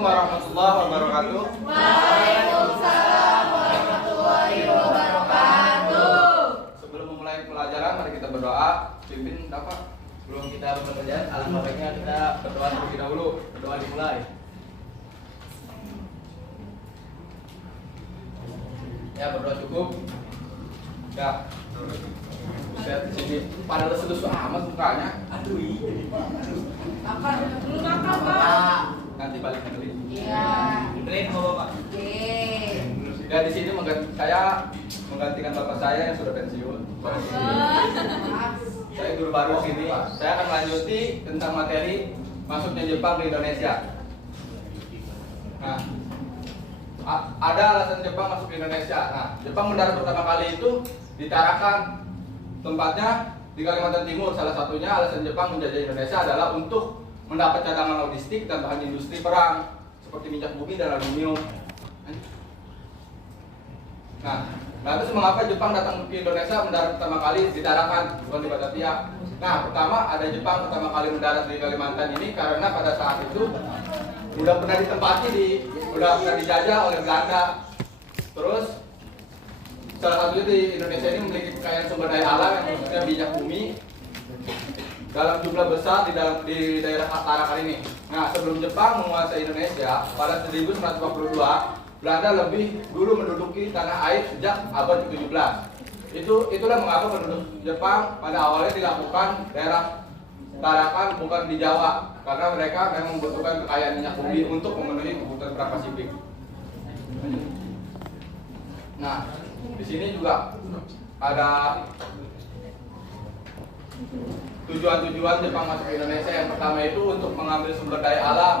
Assalamualaikum warahmatullahi wabarakatuh. Waalaikumsalam warahmatullahi wabarakatuh. Sebelum memulai pelajaran, mari kita berdoa. Pimpin apa? Sebelum kita bekerja, alangkah baiknya kita berdoa terlebih dahulu. Berdoa dimulai. Ya, berdoa cukup. Ya. Saya di sini pada lesu-lesu amat mukanya. Aduh, makan dulu makan Pak. Nanti balik lagi. Iya. Beli sama Bapak. Oke. Ya, di sini saya menggantikan bapak saya yang sudah pensiun. Saya guru baru sini. Saya akan lanjuti tentang materi masuknya Jepang ke Indonesia. Nah, ada alasan Jepang masuk ke Indonesia. Nah, Jepang mendarat pertama kali itu di Tarakan. Tempatnya di Kalimantan Timur. Salah satunya alasan Jepang menjajah Indonesia adalah untuk mendapat cadangan logistik dan bahan industri perang seperti minyak bumi dan aluminium. Nah, terus mengapa Jepang datang ke Indonesia mendarat pertama kali di Tarakan, bukan di Batavia? Nah, pertama ada Jepang pertama kali mendarat di Kalimantan ini karena pada saat itu udah pernah dijajah oleh Belanda. Terus salah satunya di Indonesia ini memiliki kekayaan sumber daya alam yang khususnya minyak bumi dalam jumlah besar di daerah Tarakan ini. Nah, sebelum Jepang menguasai Indonesia pada 1942, Belanda lebih dulu menduduki tanah air sejak abad ke-17. Itulah mengapa penduduk Jepang pada awalnya dilakukan daerah Tarakan bukan di Jawa, karena mereka memang membutuhkan kekayaan minyak bumi untuk memenuhi kebutuhan perang Pasifik. Nah, di sini juga ada tujuan-tujuan Jepang masuk ke Indonesia. Yang pertama itu untuk mengambil sumber daya alam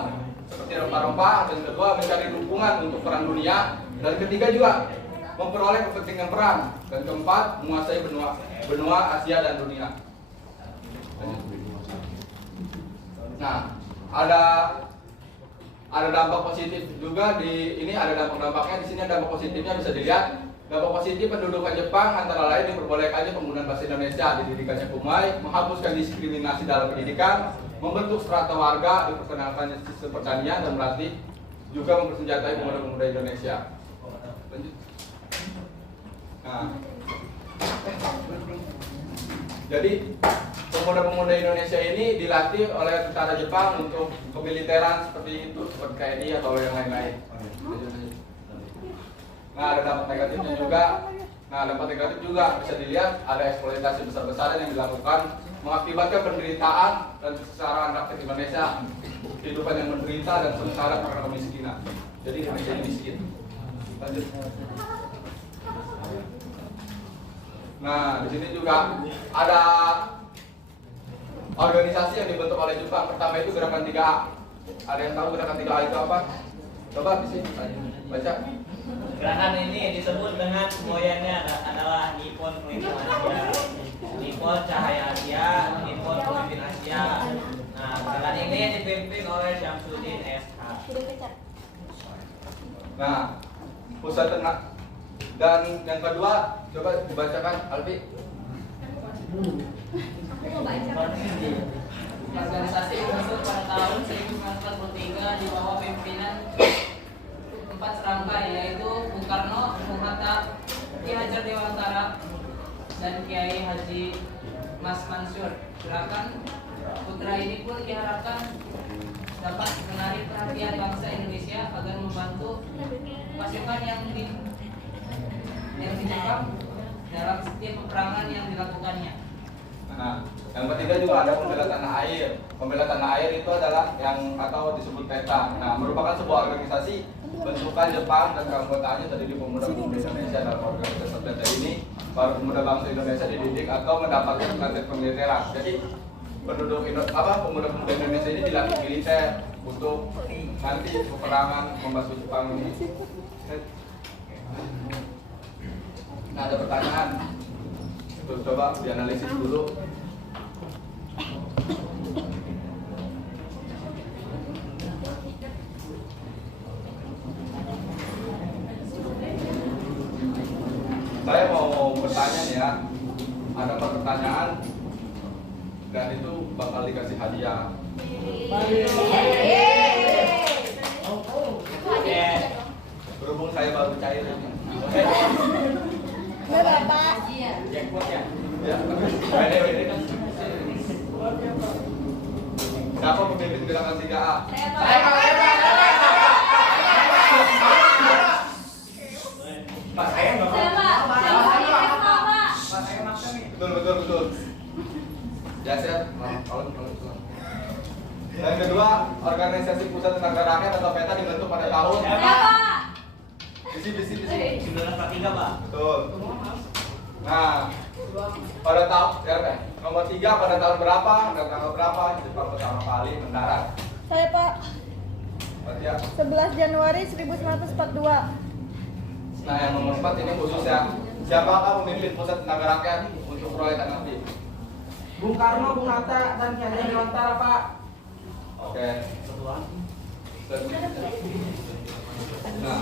seperti rempah-rempah, dan kedua mencari dukungan untuk perang dunia, dan ketiga juga memperoleh kepentingan perang, dan keempat menguasai benua Asia dan dunia. Nah, ada dampak positif juga di ini, ada dampak-dampaknya. Di sini ada dampak positifnya, bisa dilihat. Dampak positif pendudukan Jepang antara lain diperbolehkannya penggunaan bahasa Indonesia, dididikannya kumai, menghapuskan diskriminasi dalam pendidikan, membentuk strata warga, diperkenalkan sistem pertanian, dan melatih juga mempersenjatai pemuda-pemuda Indonesia. Lanjut. Nah, jadi pemuda-pemuda Indonesia ini dilatih oleh tentara Jepang untuk kemiliteran seperti itu, seperti TNI atau yang lain-lain. Nah, ada dampak negatifnya juga. Nah, dampak negatif juga bisa dilihat, ada eksploitasi besar-besaran yang dilakukan, mengakibatkan penderitaan dan kesengsaraan rakyat Indonesia, kehidupan yang menderita dan sengsara karena kemiskinan. Jadi Indonesia ini miskin. Lanjut. Nah, di sini juga ada organisasi yang dibentuk oleh Jepang. Pertama itu Gerakan 3A. Ada yang tahu Gerakan 3A itu apa? Coba di sini baca. Gerakan ini disebut dengan moyannya adalah Nippon Pemimpin Asia, Nippon Cahaya Asia, Nippon Pemimpin Asia. Nah, gerakan ini dipimpin oleh Syamsuddin SH. Nah, pusat tengah. Dan yang kedua, coba dibacakan Alfi. Organisasi dibentuk pada tahun 1943 di bawah pimpinan 4 serangkai, yaitu Bung Karno, Bung Hatta, Ki Hajar Dewantara, dan Kiai Haji Mas Mansur. Gerakan putra ini pun diharapkan dapat menarik perhatian bangsa Indonesia agar membantu pasukan yang di Jepang dalam setiap peperangan yang dilakukannya. Nah, yang ketiga juga ada pembela tanah air. Pembela tanah air itu adalah yang atau disebut PETA. Nah, merupakan sebuah organisasi bentukan Jepang dan keanggotaannya terdiri pemuda-pemuda Indonesia. Dalam organisasi PETA ini, para pemuda bangsa Indonesia dididik atau mendapatkan pelatihan pemiliteran. Jadi pemuda-pemuda Indonesia ini dilatih militer untuk nanti peperangan membasuh Jepang ini. Nah, ada pertanyaan. Coba dianalisis dulu. Saya mau bertanya nih ya. Ada pertanyaan dan itu bakal dikasih hadiah. Oke. Berhubung saya baru cair. Oke. Ya, Bapak. Jackpot ya. Ya. Ini. Siapa pemimpin gerakan 3A? Saya, Pak. Pak saya nggak Saya, Pak. saya maksa nih. Betul. Ya, siap. Kalau. Yang kedua, organisasi pusat tenaga rakyat atau PETA dibentuk pada tahun. Ya, Saya, Pak. Bisi. 1943 Pak. Betul. Nah, pada tahun nomor 3 pada tahun berapa dan tanggal berapa Jepang pertama kali mendarat? Saya, Pak. Ya. 11 Januari 1942. Nah, yang nomor 4 ini khusus ya. Siapakah pemimpin pusat tenaga rakyat untuk proyek nanti? Bung Karno, Bung Hatta, dan Ki Hajar Dewantara Pak. Oke. Nah,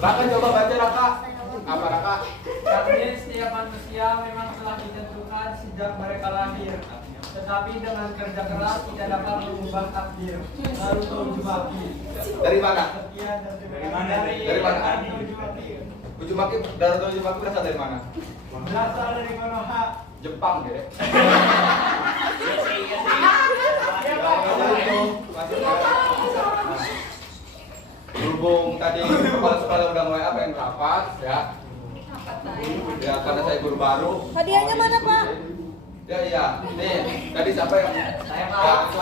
Raka coba baca Raka. Apa Raka? Takdir setiap manusia memang telah ditentukan sejak mereka lahir. Tetapi dengan kerja keras tidak dapat mengubah takdir. Lalu Uzumaki. Dari mana? Sekian dan Dari mana? Dari mana? Uzumaki. Uzumaki, Naruto Uzumaki berasal dari mana? Berasal dari Konoha. Jepang, deh. Iya sih. Berhubung tadi kepala sekolah udah mulai apa yang rapat ya. Ya karena saya guru baru. Hadiahnya mana, Pak? Ya iya. Nih, tadi siapa yang Saya Pak.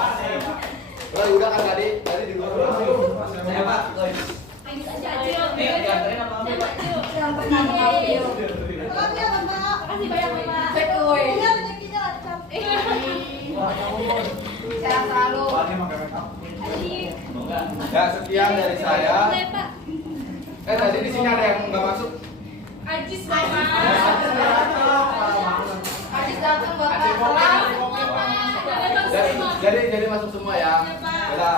udah kan tadi di luar dulu. Saya Pak. Nih, dianterin apa ambil Pak? Yang pertama ambil. Makasih ya, Bapak. Makasih banyak, Bapak. Cekoi. Iya, rezekinya lancar. Sehat selalu. Ya sekian dari saya. Tadi di sini ada yang nggak masuk. Ajis, Bapak. Ajis datang, Bapak. Jadi masuk semua ya. Ya.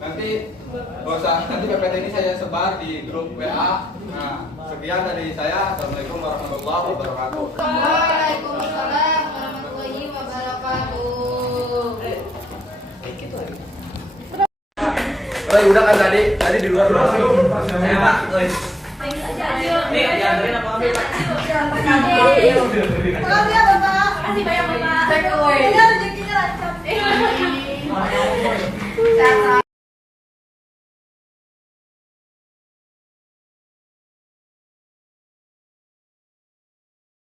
Nanti nanti PPT ini saya sebar di grup WA. Nah, sekian dari saya. Assalamualaikum warahmatullahi wabarakatuh. Waalaikumsalam warahmatullahi wabarakatuh. Udah kan tadi di luar dulu. Saya Pak. Nih, dianterin apa ambil Pak? Makasih ya, Bapak. Makasih banyak, Bapak. Cekoi.